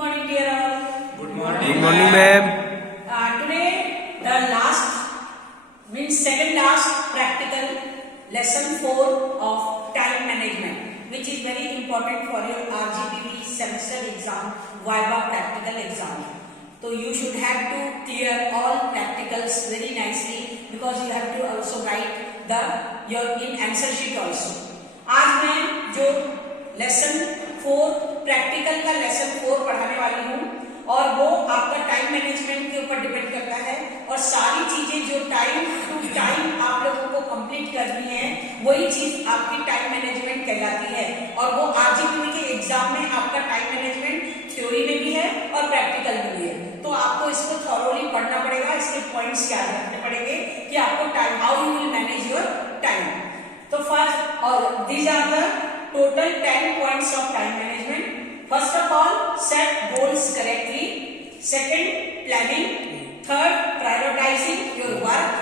morning, dear all. Good morning, Good morning, ma'am. Today, the second last practical lesson 4 of time management, which is very important for your RGPV semester exam, Viva practical exam. So you should have to clear all practicals very nicely because you have to also write your in answer sheet also. आज मैं जो lesson 4 practical का lesson 4 पढ़ाने वाली हूँ और वो आपका टाइम मैनेजमेंट के ऊपर डिपेंड करता है और सारी चीजें जो टाइम टू टाइम आप लोगों को कंप्लीट करनी है वही चीज आपकी टाइम मैनेजमेंट कहलाती है और वो आरजीपीवी के एग्जाम में आपका टाइम मैनेजमेंट थ्योरी में भी है और प्रैक्टिकल में भी है। तो आपको इसको थॉरोली पढ़ना पड़ेगा, इसके पॉइंट्स याद रखने पड़ेंगे कि आपको time how you will manage your time. तो फर्स्ट और these are the total 10 points of time management. First of all, set goals correctly. Second, planning. Third, prioritizing your work.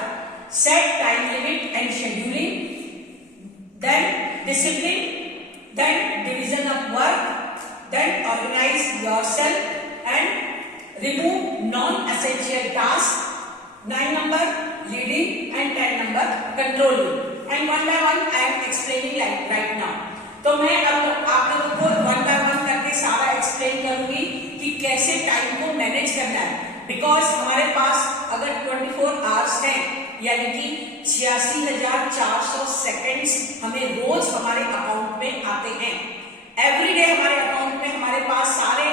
Set time limit and scheduling. Then discipline. Then division of work. Then organize yourself and remove non-essential tasks. 9 number leading and 10 number controlling. And one by one I am explaining right now. तो मैं अब आप लोगों को one by one करके सारा explain करूंगी कि कैसे टाइम को मैनेज करना है। बिकॉज हमारे पास अगर 24 आवर्स है यानी कि 86,400 सेकेंड्स हमें रोज हमारे अकाउंट में आते हैं। एवरीडे हमारे अकाउंट में हमारे पास सारे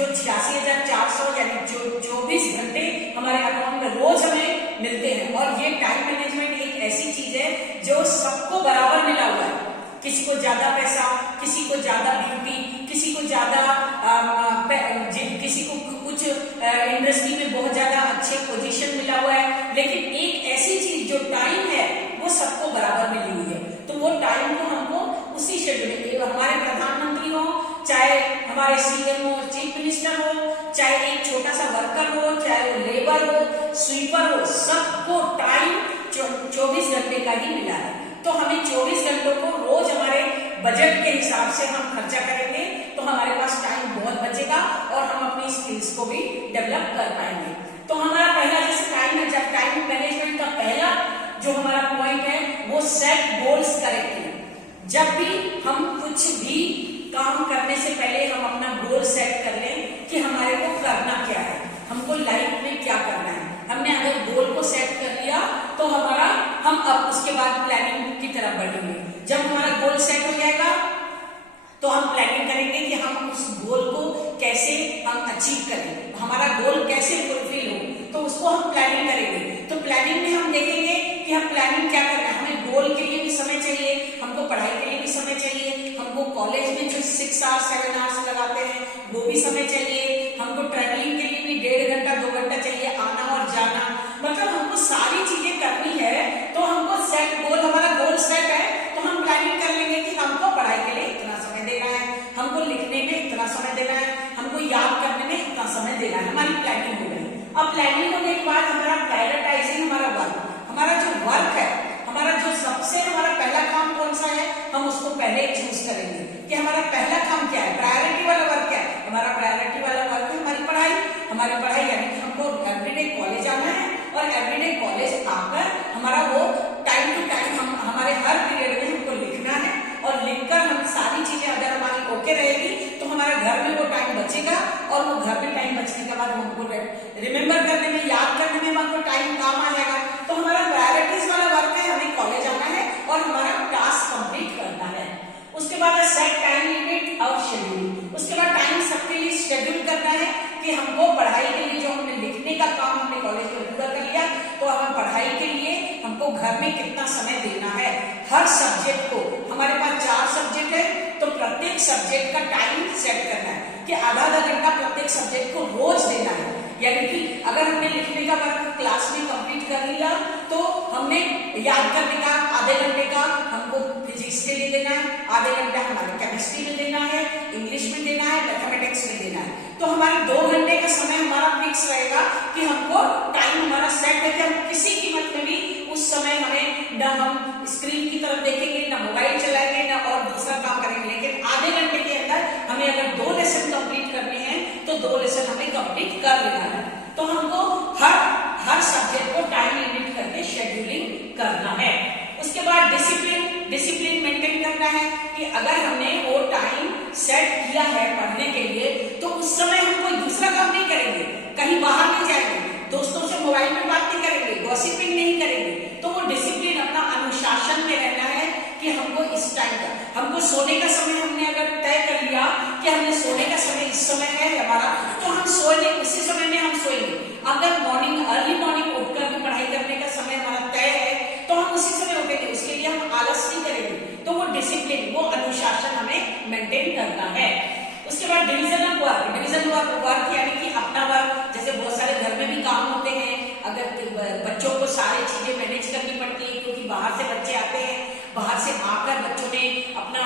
जो 86,400 यानी जो 24 घंटे हमारे अकाउंट में रोज हमें मिलते हैं और ये टाइम मैनेजमेंट एक ऐसी चीज है जो सबको बराबर मिला हुआ है। किसी को ज्यादा पैसा, किसी को ज्यादा ब्यूटी, किसी को ज्यादा किसी को कुछ इंडस्ट्री में बहुत ज्यादा अच्छे पोजीशन मिला हुआ है, लेकिन एक ऐसी चीज जो टाइम है वो सबको बराबर मिली हुई है। तो वो टाइम को हमको उसी शेड्यूल, हमारे प्रधानमंत्री हो, चाहे हमारे सीएम हो, चीफ मिनिस्टर हो, चाहे एक छोटा सा वर्कर हो, चाहे वो लेबर हो, स्वीपर हो, सबको टाइम 24 घंटे का ही मिला है। तो हमें 24 घंटों को रोज हमारे बजट के हिसाब से हम खर्चा करेंगे तो हमारे पास टाइम बहुत बचेगा और हम अपनी स्किल्स को भी डेवलप कर पाएंगे। तो हमारा पहला जैसे टाइम मैनेजमेंट का पहला जो हमारा पॉइंट है वो सेट गोल्स करेक्टली। जब भी हम कुछ भी काम करने से पहले हम अपना गोल सेट कर लें कि हमारे को करना क्या है, हमको लाइफ में क्या करना है। हमने अगर गोल को सेट कर लिया तो हम अब उसके बाद प्लानिंग की तरफ बढ़ेंगे। जब हमारा गोल सेट हो जाएगा तो हम प्लानिंग करेंगे कि हम उस गोल को कैसे हम अचीव करें, हमारा गोल कैसे फुलफिल हो, तो उसको हम प्लानिंग करेंगे। तो प्लानिंग में हम देखेंगे कि हम प्लानिंग क्या करना है। हमें गोल के लिए भी समय चाहिए, हमको पढ़ाई के लिए भी समय चाहिए, हमको कॉलेज में जो 6 आवर्स 7 आवर्स लगाते हैं वो भी समय चाहिए, हमको ट्रेवलिंग के लिए भी 1.5 घंटा 2 घंटा चाहिए आना और जाना। मतलब हमको सारी चीजें करनी है। तो हमको सेट गोल, हमारा गोल सेट है तो हम प्लानिंग कर लेंगे कि हमको पढ़ाई के लिए इतना समय देना है, हमको लिखने में इतना समय देना है, हमको याद करने में इतना समय देना है। हमारी प्लानिंग हो गई। अब प्लानिंग होने के बाद हमारा प्रायोरिटाइजिंग, हमारा जो वर्क है, हमारा जो सबसे हमारा पहला काम कौन सा है, हम उसको पहले चूज करेंगे कि हमारा पहला काम क्या है, प्रायोरिटी वाला वर्क क्या है। हमारा प्रायोरिटी वाला वर्क है हमारी पढ़ाई। हमारी पढ़ाई यानी कि हमको एवरीडे कॉलेज आना है और एवरीडे कॉलेज आकर हमारा वो टाइम टू टाइम हमारे हर पीरियड में हमको लिखना है और लिखकर हम सारी चीजें अगर हमारी ओके रहेगी तो हमारे घर में वो टाइम बचेगा और वो घर में टाइम बचने के बाद हमको रिमेम्बर करने में, याद करने में हमको टाइम काम आ जाएगा। तो हमारा प्रायोरिटीज वाला वर्क है, हमें कॉलेज आना है और हमारा टास्क कंप्लीट करना है। उसके बाद सेट टाइम लिमिट और शेड्यूल। उसके बाद टाइम सबके लिए शेड्यूल करना है कि हमको पढ़ाई के लिए जो हमने लिखने का काम हमने कॉलेज में पूरा कर लिया तो हमें पढ़ाई के लिए हमको घर में कितना समय देना है। हर सब्जेक्ट को, हमारे पास 4 सब्जेक्ट है तो प्रत्येक सब्जेक्ट का टाइम सेट करना है कि आधा घंटा प्रत्येक सब्जेक्ट को रोज देना है। यानी कि अगर हमने लिखने का वर्क क्लास में कंप्लीट कर लिया तो हमने याद करने का आधे घंटे का हमको फिजिक्स के लिए देना है, आधे घंटा हमारे केमिस्ट्री में देना है, इंग्लिश में देना है, मैथमेटिक्स में देना है। तो हमारे 2 घंटे का समय हमारा फिक्स रहेगा कि हमको टाइम हमारा सेट है कि हम किसी कीमत में भी उस समय हमें न हम स्क्रीन की तरफ देखेंगे, न मोबाइल चलाएंगे, न और दूसरा काम करेंगे। लेकिन आधे घंटे के अंदर हमें अगर 2 लेसन कंप्लीट करने हैं तो 2 कर लेना है। तो हमको हर सब्जेक्ट को टाइम लिमिट करके शेड्यूलिंग करना है। उसके बाद डिसिप्लिन मेंटेन करना है कि अगर हमने वो टाइम सेट किया है पढ़ने के लिए तो उस समय हम कोई दूसरा काम नहीं करेंगे, कहीं बाहर नहीं जाएंगे, दोस्तों से मोबाइल में बात नहीं करेंगे, गॉसिपिंग नहीं करेंगे। तो वो डिसिप्लिन अपना अनुशासन में रहना है कि हमको इस टाइम का, हमको सोने का समय हमने अगर तय कर लिया कि हमने सोने का समय इस समय है हमारा, तो हम सोएंगे उसी समय में हम सोएंगे। अगर अर्ली मॉर्निंग उठकर भी पढ़ाई करने का समय हमारा तय है तो हम उसी समय उठेंगे, उसके लिए हम आलस नहीं करेंगे। तो वो डिसिप्लिन, वो अनुशासन हमें मेंटेन करना है। उसके बाद डिवीजन ऑफ वर्क यानी कि अपना वर्क, जैसे बहुत सारे घर में भी काम होते हैं, अगर बच्चों को सारी चीजें मैनेज करनी पड़ती है क्योंकि बाहर से बच्चे आते हैं, बाहर से आकर बच्चों ने अपना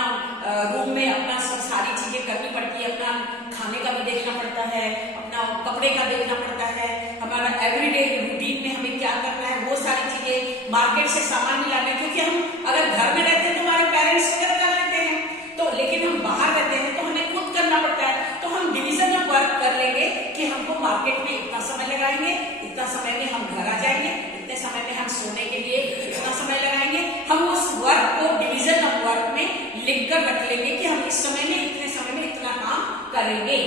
रूम में अपना सब सारी चीजें करनी पड़ती है, अपना खाने का भी देखना पड़ता है, अपना कपड़े का देखना पड़ता है, हमारा एवरीडे रूटीन में हमें क्या करना है, वो सारी चीजें, मार्केट से सामान लाना है। क्योंकि हम अगर घर में रहते हैं तो हमारे पेरेंट्स वगैरह कर लेते हैं, तो लेकिन हम बाहर रहते हैं तो हमें खुद करना पड़ता है। तो हम डिवीजन ऑफ वर्क कर लेंगे कि हमको मार्केट में इतना समय लगाएंगे, इतना समय में हम घर आ जाएंगे, इतने समय में हम सोने के लिए इतना समय लगाएंगे। हम उस वर्क को डिवीजन ऑफ वर्क में लिखकर रख लेंगे कि हम इस समय में इतने समय में इतना काम करेंगे,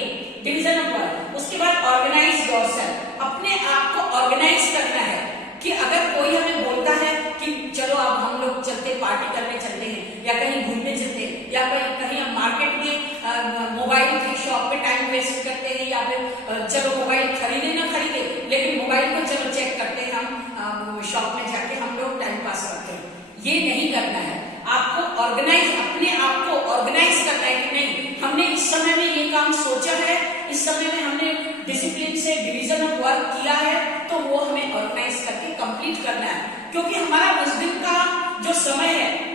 डिवीजन ऑफ वर्क। उसके बाद ऑर्गेनाइज योरसेल्फ, अपने आप को ऑर्गेनाइज करना है कि अगर कोई हमें बोलता है कि चलो अब हम लोग चलते, पार्टी करने चलते हैं या कहीं घूमने चलते हैं या कहीं हम मार्केट में मोबाइल की शॉप पे टाइम वेस्ट करते हैं, या फिर चलो मोबाइल खरीदे ना खरीदे लेकिन मोबाइल को चलो चेक करते हैं, हम शॉप में जाके हम लोग टाइम पास करते हैं, ये नहीं करना है। आपको ऑर्गेनाइज, अपने आप को ऑर्गेनाइज करना है कि नहीं हमने इस समय में ये काम सोचा है, इस समय में हमने डिसिप्लिन से डिवीजन ऑफ वर्क किया है, तो वो हमें ऑर्गेनाइज करके कंप्लीट करना है। क्योंकि हमारा उस दिन का जो समय है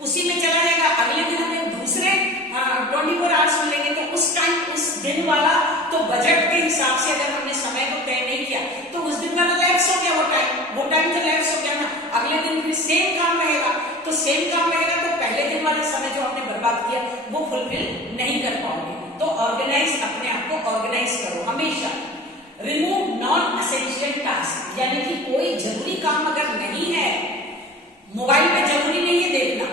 उसी में चला जाएगा, अगले दिन हमें दूसरे 24 आवर्स मिलेंगे, तो उस टाइम उस दिन वाला तो बजट के हिसाब से अगर हमने समय को तय नहीं किया तो उस दिन वाला लैप्स हो गया, वो टाइम तो लैप्स हो गया ना। अगले दिन फिर सेम काम रहेगा, तो सेम काम रहेगा तो पहले दिन वाला समय जो आपने बर्बाद किया वो फुलफिल नहीं कर पाओगे। तो ऑर्गेनाइज, अपने आप को ऑर्गेनाइज करो हमेशा। रिमूव नॉन एसेंशियल टास्क, यानी कि कोई जरूरी काम अगर नहीं है, मोबाइल पे जरूरी नहीं है देखना,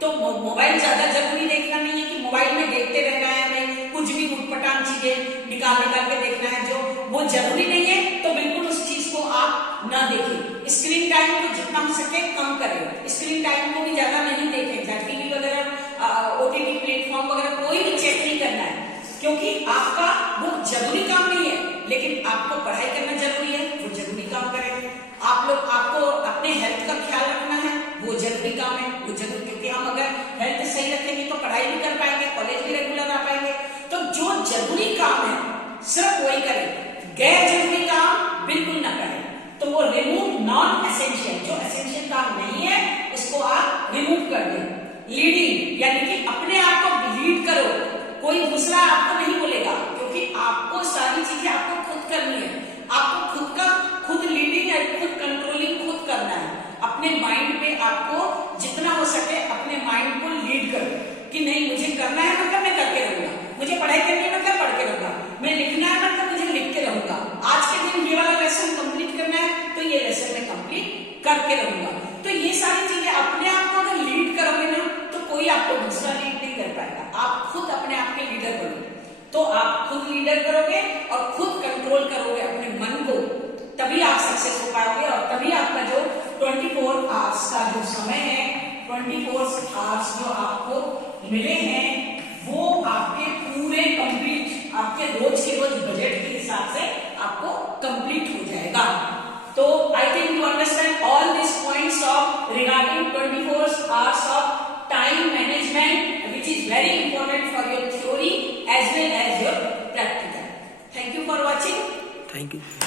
तो मोबाइल ज्यादा जरूरी देखना नहीं है कि मोबाइल में देखते रहना है, हमें कुछ भी उटपटांग चीजें निकाल के देखना है, जो वो जरूरी नहीं है तो बिल्कुल उस चीज को आप ना देखें। स्क्रीन टाइम को जितना हो सके कम करें, स्क्रीन टाइम को भी ज्यादा नहीं देखें, टीवी वगैरह ओटीटी प्लेटफॉर्म वगैरह कोई भी चेक नहीं करना है, क्योंकि आपका वो जरूरी काम नहीं है, लेकिन आपको पढ़ाई करना जरूरी है, वो जरूरी काम करें। आपको अपने हेल्थ का ख्याल रखना है, वो जरूरी काम है, वो जरूरी, क्योंकि हम अगर हेल्थ सही रखेंगे तो पढ़ाई भी कर पाएंगे, कॉलेज भी रेगुलर आ पाएंगे। तो जो जरूरी काम है सिर्फ वही करें, गैर जरूरी काम बिल्कुल ना करें। तो वो रिमूव नॉन एसेंशियल, जो एसेंशियल काम नहीं है उसको आप रिमूव कर दें। लीडिंग, यानी कि अपने आप को लीड करो, कोई दूसरा आपको नहीं बोलेगा, क्योंकि आपको सारी चीजें आपको खुद करनी है, आपको खुद लीडिंग है, खुद कंट्रोलिंग खुद करना है। अपने माइंड पे आपको जितना हो सके अपने माइंड को लीड करो कि नहीं मुझे करना है मतलब मैं करके रहूंगा, मुझे पढ़ाई करनी है मतलब पढ़ के रहूंगा, मैं लिखना है मतलब मुझे लिख के रहूंगा, आज के दिन ये वाला लेसन कंप्लीट करना है तो ये लेसन मैं कंप्लीट करके रहूंगा। तो ये सारी चीजें अपने आप को अगर लीड करोगे ना तो कोई आपको दूसरा लीड नहीं कर पाएगा, आप खुद अपने आप के लीडर बनो। तो आप खुद लीडर करोगे और खुद कंट्रोल करोगे अपने मन को, तभी आप सक्सेस हो पाओगे और तभी आपका जो 24 आवर्स का जो समय है, 24 आवर्स जो आपको मिले हैं वो आपके पूरे कंप्लीट, आपके रोज के रोज बजट के हिसाब से आपको कंप्लीट हो जाएगा। तो I think you understand all this points of regarding 24 hours of time management, which is very important for your theory as well as your practical. Thank you for watching. Thank you.